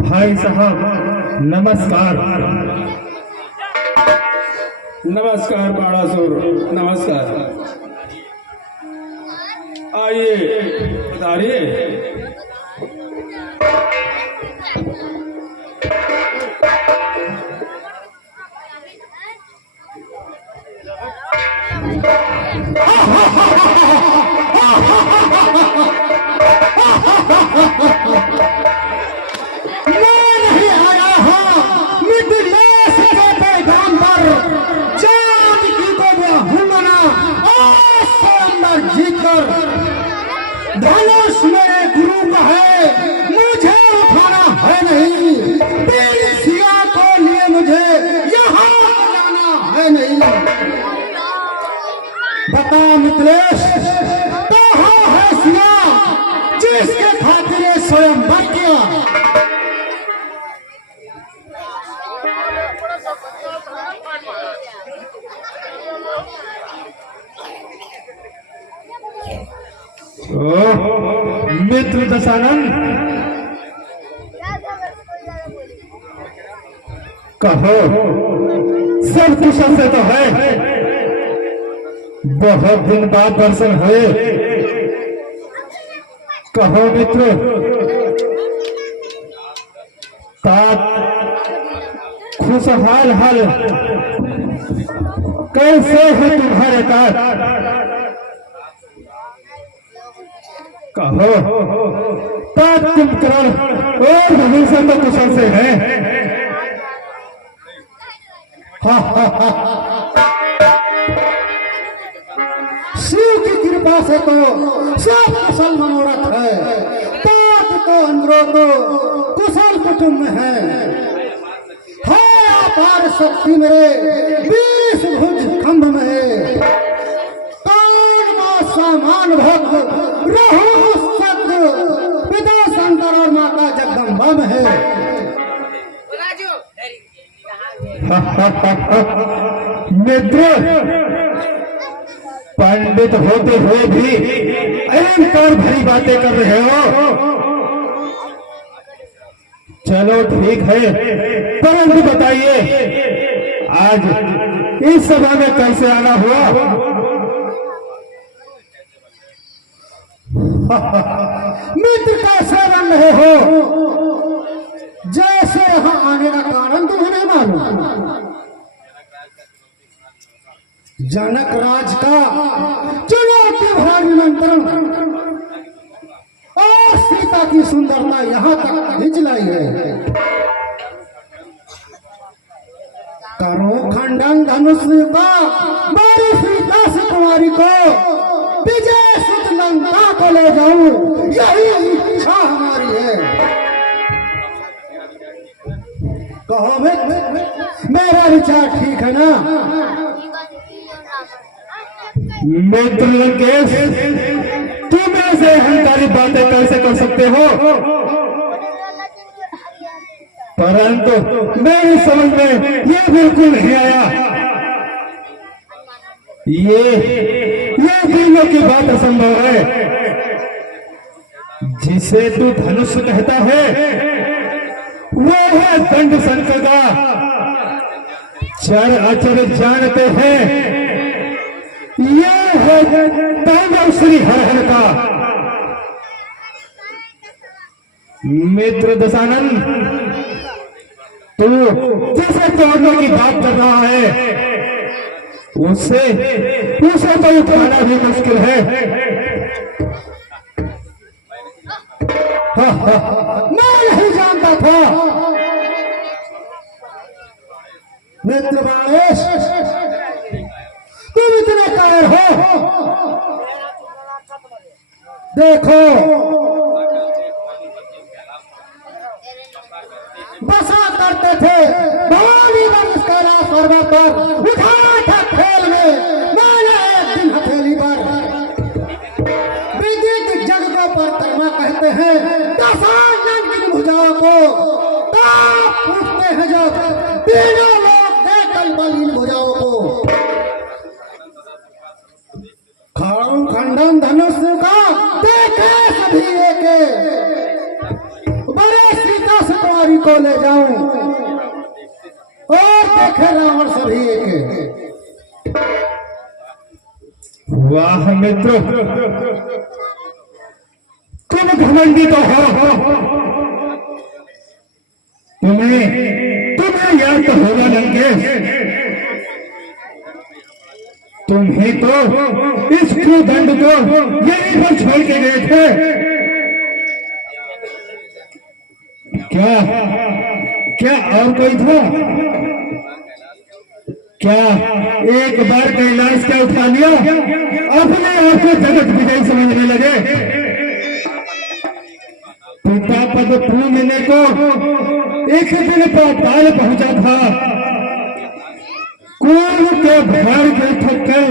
भाई साहब नमस्कार। नमस्कार बाड़ासुर, नमस्कार। आइए पधारिए। धनुष मेरे गुरु का है, मुझे उठाना है नहीं। तेरी सिया को लिए मुझे यहाँ जाना है नहीं। बता मिथिलेश, कहाँ है सिया जिसके खातिर स्वयं बच गया? मित्र दशानन, कहो सब कुशल से तो है? बहुत दिन बाद दर्शन हुए। कहो मित्र, खुशहाल हाल कैसे है तुम्हारे तात? कहो तात कुंभकर्ण और भविष्य तो कुशल से है। शिव की कृपा से तो सब कुशल मनोरथ है। तात तो अंदरों तो कुशल कुटुंब में है अपार शक्ति मेरे 20 भुज खंभ में है। कौन मां सामान भक्त रहु सत्य पिता शंकर और माता जगदम्बा में है। मित्र, पंडित होते हुए भी अहंकार भरी बातें कर रहे हो। चलो ठीक है, परंतु बताइए आज इस सभा में कैसे आना हुआ? मित्र का सेवन रहे हो, जैसे यहाँ आने का कारण तुम्हें नहीं मालूम। जनक राज का चुनौती भरा निमंत्रण और सीता की सुंदरता यहाँ तक खिंच लाई है। करो खंडन धनुष का मारी सीता से कुमारी को, विजय सुत लंका को ले जाऊं, यही इच्छा हमारी है। कहो मेरा विचार ठीक है ना? मित्र लंकेश, तुम ऐसे अहंकारी बातें कैसे कर सकते हो? परंतु मेरी समझ में ये बिल्कुल नहीं आया। ये तीनों की बात असंभव है। जिसे तू धनुष कहता है वो है दंड शंकर का। चर अचर जानते हैं, ये है तांडव श्री हर का। मित्र दशानन, तू जिसे तोड़ने की बात कर रहा है उसे तो उठाना भी मुश्किल है। मैं नहीं जानता था मित्र बाणेश, तुम इतने कायर हो। देखो बसा करते थे भवानी वंश कैलाश पर्वत पर, उठाया था खेल में मैंने एक दिन हथेली पर। विदित जगतों पर कर्मा कहते हैं दशानन की भुजाओं को, ताप उठते हैं जब तीनों लोग देखल बलीन भुजाओं को। खाड़ू खंडन धनुष का देख को ले जाऊं और देखे रावण सभी एक। वाह मित्र, तुम घमंडी तो हो। तुम्हें याद तो होगा लंकेश, तुम्हें तो इस दंड को यहीं पर छोड़ के गए थे। क्या और कोई था? क्या एक बार कैलाश का उठा लिया, अपने आप को जगत विजय समझने लगे? पिता पद पूजने को एक दिन पाताल पहुंचा था, कौन के भार के ठक्कर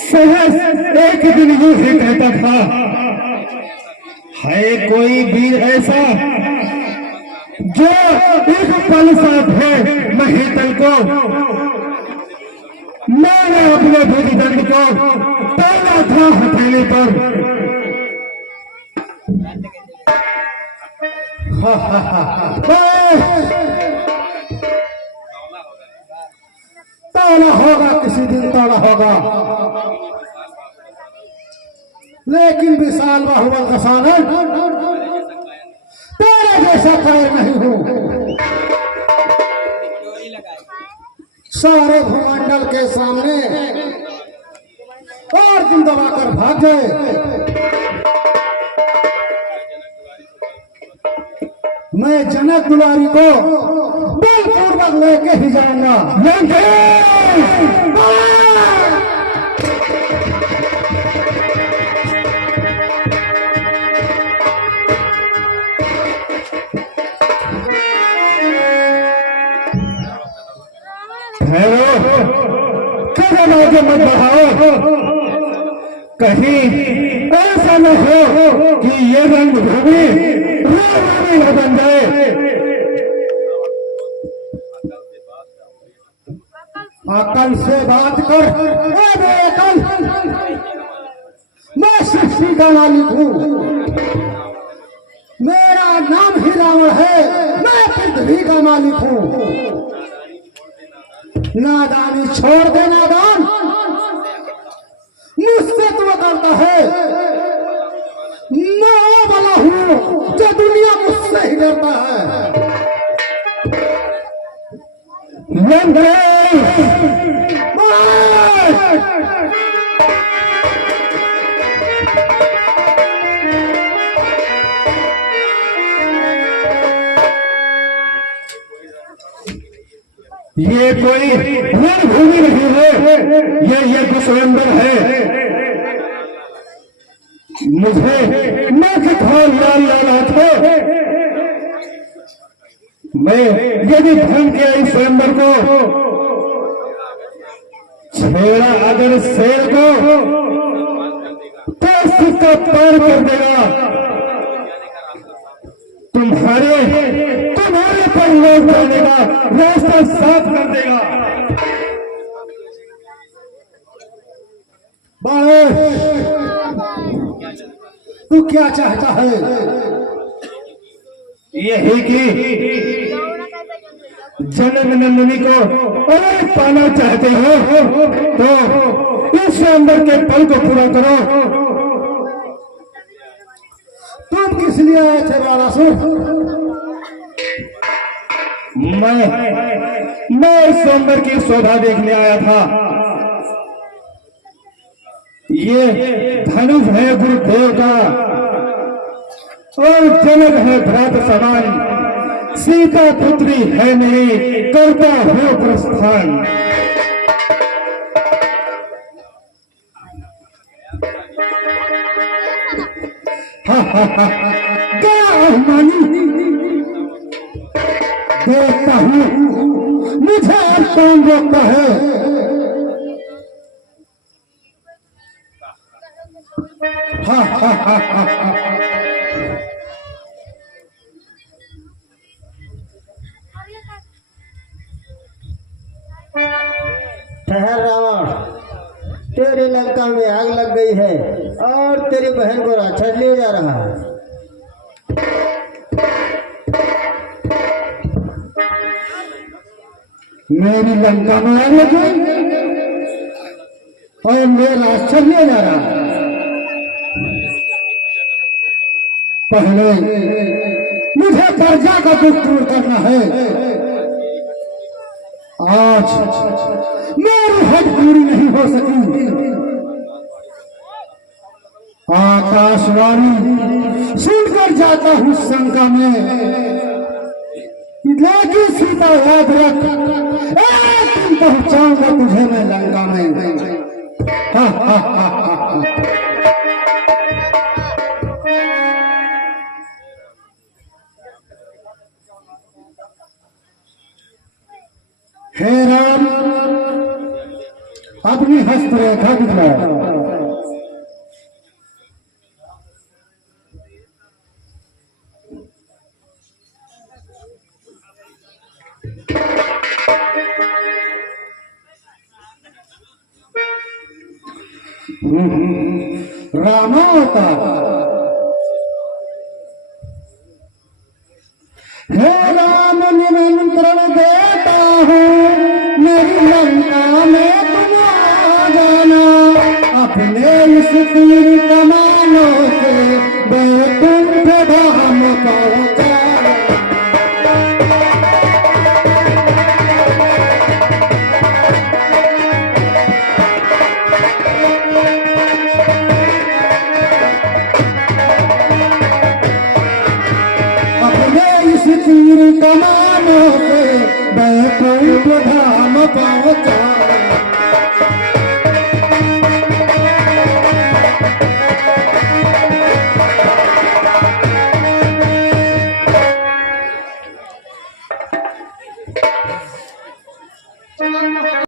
सहज एक दिन यूं ही कहता था, है कोई वीर ऐसा जो एक पल साधे महीतल को? मैंने अपने भुजदंड को तोड़ा था हथेली पर। तोड़ा होगा, किसी दिन तोड़ा होगा, लेकिन विशाल बाहुबल दशानन तेरे जैसा कायर नहीं हूं। सारे भूमंडल के सामने और दिन दबाकर भाग गए। मैं जनक दुलारी को बलपूर्वक लेके ही जाऊंगा। कदम आगे मत बढ़ाओ, कहीं ऐसा न हो कि ये रंगभूमि रामभूमि न बन जाए। अकल से बात कर, अकल, मैं सृष्टि का मालिक हूँ, मेरा नाम ही रावण है, मैं पृथ्वी का मालिक हूँ। नादानी छोड़ दे नादान, मुझसे तू करता है, मैं वो वाला हूँ जो दुनिया मुझसे ही डरता है। ये कोई रणभूमि नहीं है, ये यज्ञ स्वयंवर है। मुझे मख खान लाल लाल थे, मैं यदि धन के इस स्वयंवर को छेड़ा अगर शेर को तो उसका पार कर देगा, तुम्हारे पर लोग कर देगा, रास्ता साफ कर देगा। तू क्या चाहता है? यही कि जनक नंदिनी को अगर पाना चाहते हो तो इस स्वयंवर के पल को पूरा करो। तुम किस लिए आए थे बाणासुर? मैं स्वयंवर की शोभा देखने आया था। ये धनुष है गुरुदेव का और जनक है भ्रात समान, सीता पुत्री है मेरी, करता हो प्रस्थान। क्या अभिमानी, देखता हूँ मुझे अब कौन रोकता है। ठहर रावण, तेरी लंका में आग लग गई है और तेरी बहन को राक्षस ले जा रहा है। मेरी लंका में आग लग गई और मेरा चलने जा रहा है। पहले मुझे प्रजा का दुख दूर करना है। आज मेरी हद पूरी नहीं हो सकी। आकाशवाणी सुनकर जाता हूँ शंका में, लेकिन सीता याद रख, एक दिन पहुंचाऊंगा तुझे मैं लंका में। हा, हा, हा, हा, हा। हे राम, अपनी हस्तरेखा दिखाओ। रामावतार। हे राम, निमंत्रण देता हूँ, मेरी लंका में तुम आ जाना। अपने इस तीर कमानों से बैकुंठ धाम पहुंचाना। तीर कमानों से बैकुंठ धाम पहुंचाना।